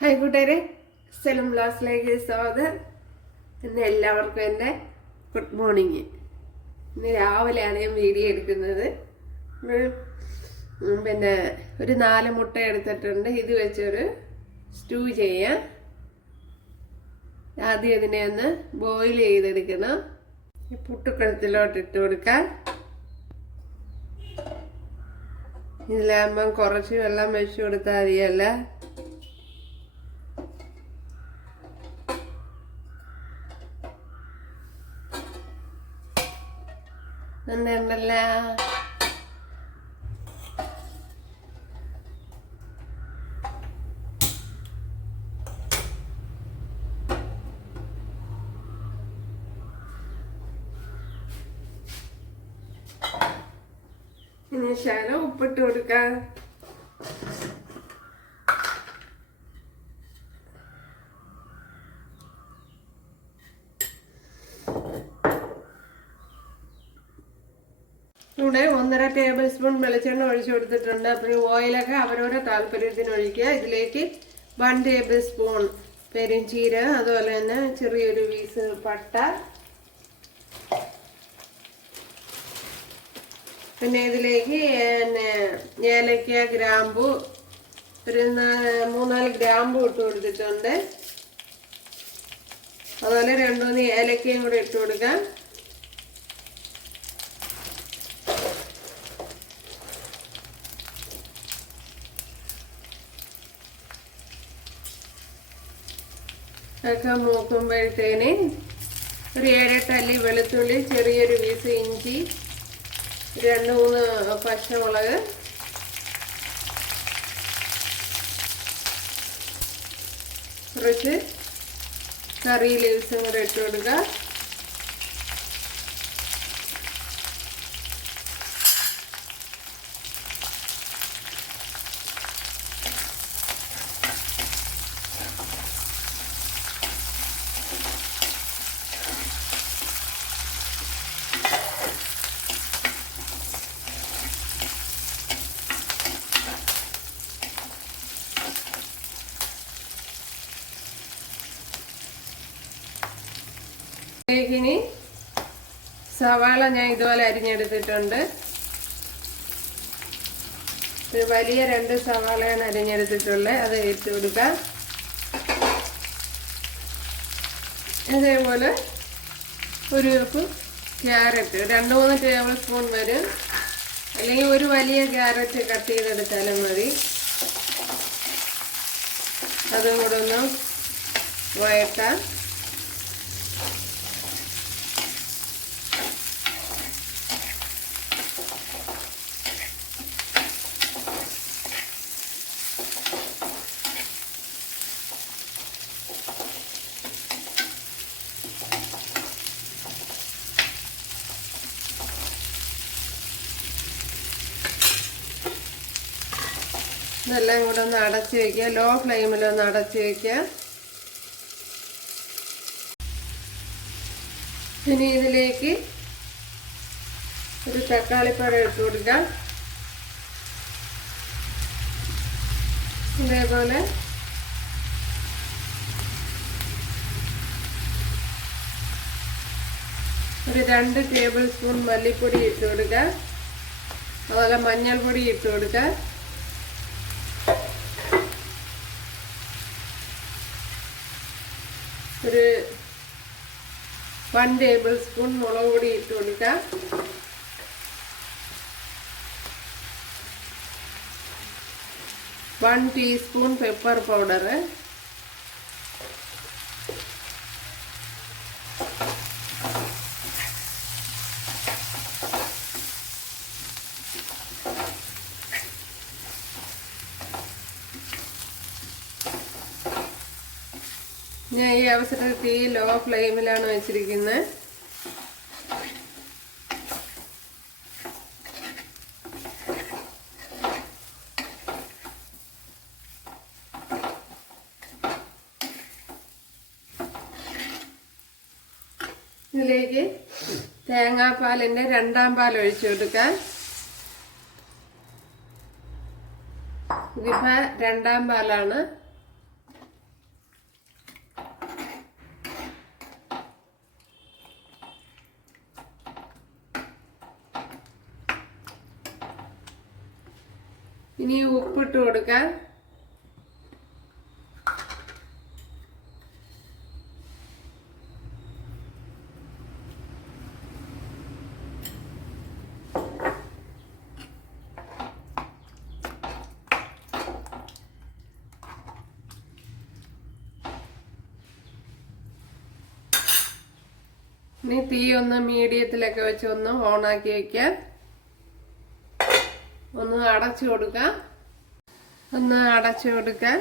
Hi കൂട്ടുകാരെ. സ്ഥലം ബ്ലാസിലേക്ക് സ്വാഗതം. ഇന്ന് എല്ലാവർക്കും എന്റെ ഗുഡ് മോർണിംഗ്. ഇന്ന് രാവിലെയാണ് ഞാൻ വീഡിയോ എടുക്കുന്നത്. പിന്നെ ഒരു നാല് മുട്ട എടുത്തിട്ടുണ്ട്. ഇത് വെച്ചൊരു സ്റ്റൂ ചെയ്യാം. ആദ്യം ഇതിനെ ഒന്ന് ബോയിൽ ചെയ്തെടുക്കണം. ഈ പുട്ടുക്കണത്തിലോട്ട് ഇട്ട് കൊടുക്കാം. ഇതിലാകുമ്പം കുറച്ച് വെള്ളം വെച്ച് കൊടുത്താൽ മതിയല്ല. ഉണ്ടല്ല ഇനി ശകലം ഉപ്പിട്ട് കൊടുക്കാം. ഇവിടെ ഒന്നര ടേബിൾ സ്പൂൺ വെളിച്ചെണ്ണ ഒഴിച്ചു കൊടുത്തിട്ടുണ്ട്. അപ്പോൾ ഓയിലൊക്കെ അവരവരുടെ താല്പര്യത്തിന് ഒഴിക്കുക. ഇതിലേക്ക് വൺ ടേബിൾ സ്പൂൺ പെരിഞ്ചീരകം അതുപോലെ തന്നെ ചെറിയൊരു പീസ് പട്ട. പിന്നെ ഇതിലേക്ക് പിന്നെ ഏലക്ക ഗ്രാമ്പു ഒരു മൂന്നാൽ ഗ്രാമ്പു ഇട്ട് കൊടുത്തിട്ടുണ്ട്. അതുപോലെ രണ്ടുമൂന്ന് ഏലക്കയും കൂടെ ഇട്ട് കൊടുക്കാം. ഒക്കെ മൂക്കുമ്പോഴത്തേന് ഒരു ഏഴെട്ട് അല്ലി വെളുത്തുള്ളി ചെറിയൊരു പീസ് ഇഞ്ചി രണ്ട് മൂന്ന് പച്ചമുളക്. കുറച്ച് കറി ലീവ്സും കൂടെ ഇട്ട് കൊടുക്കുക. ഇനി സവാള ഞാൻ ഇതുപോലെ അരിഞ്ഞെടുത്തിട്ടുണ്ട്. ഒരു വലിയ രണ്ട് സവാളയാണ് അരിഞ്ഞെടുത്തിട്ടുള്ളത്. അത് ഇട്ട് കൊടുക്കാം അതേപോലെ ഒരു കപ്പ് ക്യാരറ്റ് രണ്ട് മൂന്ന് ടേബിൾ സ്പൂൺ വരും. അല്ലെങ്കിൽ ഒരു വലിയ ക്യാരറ്റ് കട്ട് ചെയ്തെടുത്താലും മതി. അതും കൂടെ ഒന്ന് വഴട്ടാം ഇതെല്ലാം കൂടെ ഒന്ന് അടച്ച് വെക്കുക. ലോ ഫ്ലെയിമിൽ ഒന്ന് അടച്ച് വെക്കുക. ഇനി ഇതിലേക്ക് ഒരു തക്കാളിപ്പഴം ഇട്ട് കൊടുക്കാം ഇതേപോലെ ഒരു രണ്ട് ടേബിൾ സ്പൂൺ മല്ലിപ്പൊടി ഇട്ട് കൊടുക്കുക. അതുപോലെ മഞ്ഞൾപ്പൊടി ഇട്ട് കൊടുക്കുക. ഒരു വൺ ടേബിൾ സ്പൂൺ മുളക് പൊടി ഇട്ട് കൊടുക്കാം. വൺ ടീസ്പൂൺ പെപ്പർ പൗഡർ ഞാൻ ഈ അവസരത്തിൽ തീ ലോ ഫ്ലെയിമിലാണ് വെച്ചിരിക്കുന്നത് ഇതിലേക്ക് തേങ്ങാപ്പാലിന്റെ രണ്ടാം പാൽ ഒഴിച്ചു കൊടുക്കാം ഇതിപ്പോൾ രണ്ടാം പാലാണ് ഇനി ഉപ്പിട്ട് കൊടുക്കാം. ഇനി തീ ഒന്ന് മീഡിയത്തിലൊക്കെ വെച്ച് ഒന്ന് ഓണാക്കി വെക്കാം. ഒന്ന് അടച്ചു കൊടുക്കാം. ഒന്ന് അടച്ചു കൊടുക്കാം.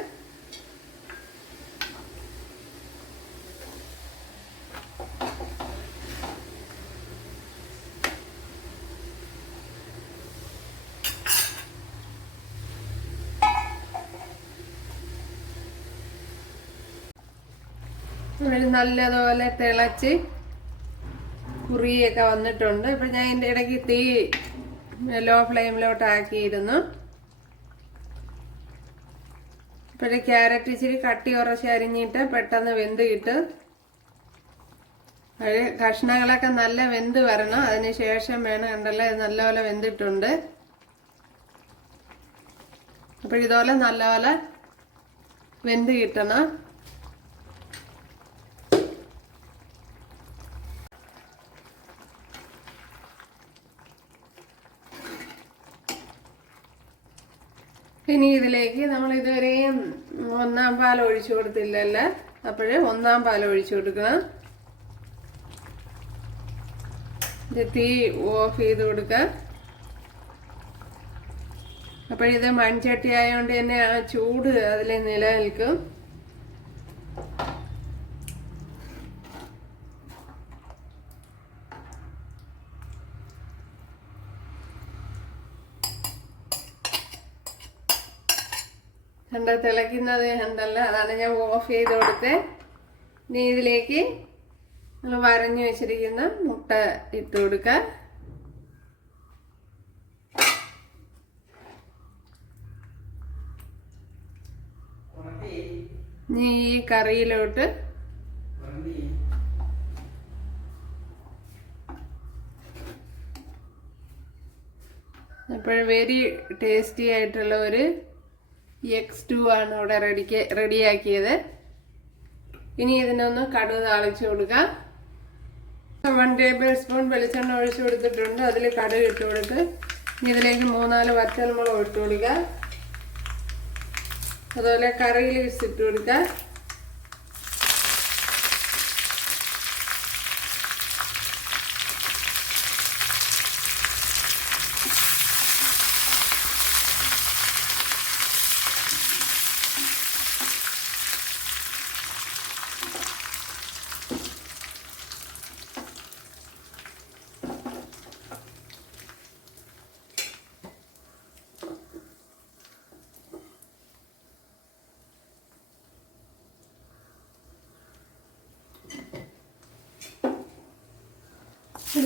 നല്ലതുപോലെ തിളച്ച് കുറിയൊക്കെ വന്നിട്ടുണ്ട്. ഇപ്പം ഞാൻ ഇതിന്റെ ഇടയ്ക്ക് തീ ലോ ഫ്ലെയിമിലോട്ട് ആക്കിയിരുന്നു. ഇപ്പോഴേ ക്യാരറ്റ് ഇച്ചിരി കട്ടി ഉറച്ച് അരിഞ്ഞിട്ട് പെട്ടെന്ന് വെന്ത് കിട്ടും അത് കഷ്ണങ്ങളൊക്കെ നല്ല വെന്ത് വരണം. അതിന് ശേഷം വേണം കണ്ടല്ലോ ഇത് നല്ലപോലെ വെന്തിട്ടുണ്ട്. അപ്പോൾ ഇതുപോലെ നല്ലപോലെ വെന്ത് കിട്ടണം. ഇനി ഇതിലേക്ക് നമ്മൾ ഇതുവരെയും ഒന്നാം പാൽ ഒഴിച്ചു കൊടുത്തില്ലല്ലോ. അപ്പോഴേ ഒന്നാം പാൽ ഒഴിച്ചു കൊടുക്കണം. തീ ഓഫ് ചെയ്ത് കൊടുക്കുക അപ്പോഴിത് മൺചട്ടി ആയതുകൊണ്ട് തന്നെ ആ ചൂട് അതിൽ നിലനിൽക്കും. കണ്ട തിളയ്ക്കുന്നത്? കണ്ടല്ല അതാണ് ഞാൻ ഓഫ് ചെയ്ത് കൊടുത്ത്. ഇനി ഇതിലേക്ക് നമ്മൾ വരഞ്ഞു വെച്ചിരിക്കുന്ന മുട്ട ഇട്ട് കൊടുക്കുക ഇനി ഈ കറിയിലോട്ട് അപ്പോൾ വെരി ടേസ്റ്റി ആയിട്ടുള്ള ഒരു എക്സ് ടു ആണ് ഇവിടെ റെഡിക്ക് റെഡിയാക്കിയത്. ഇനി ഇതിനൊന്ന് കടുക് താളിച്ചു കൊടുക്കാം. വൺ ടേബിൾ സ്പൂൺ വെളിച്ചെണ്ണ ഒഴിച്ചു കൊടുത്തിട്ടുണ്ട്. അതിൽ കടുക് ഇട്ട് കൊടുത്ത് ഇനി ഇതിലേക്ക് മൂന്നാൽ വറ്റൽമുളക് ഇട്ട് കൊടുക്കുക. അതുപോലെ കറിയിൽ വിസിട്ട് കൊടുക്കുക.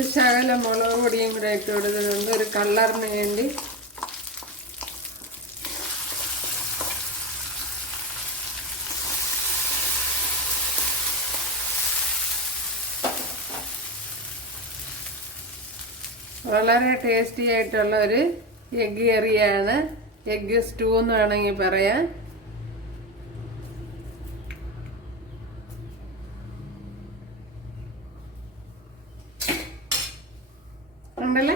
ഒരു ശകല മുളക് പൊടിയും കൂടെ ഇട്ട് കൊടുത്തിട്ടുണ്ട് ഒരു കളറിന് വേണ്ടി. വളരെ ടേസ്റ്റി ആയിട്ടുള്ള ഒരു എഗ് കറിയാണ് എഗ് സ്റ്റൂ എന്ന് വേണമെങ്കിൽ പറയാം ഉണ്ടല്ലേ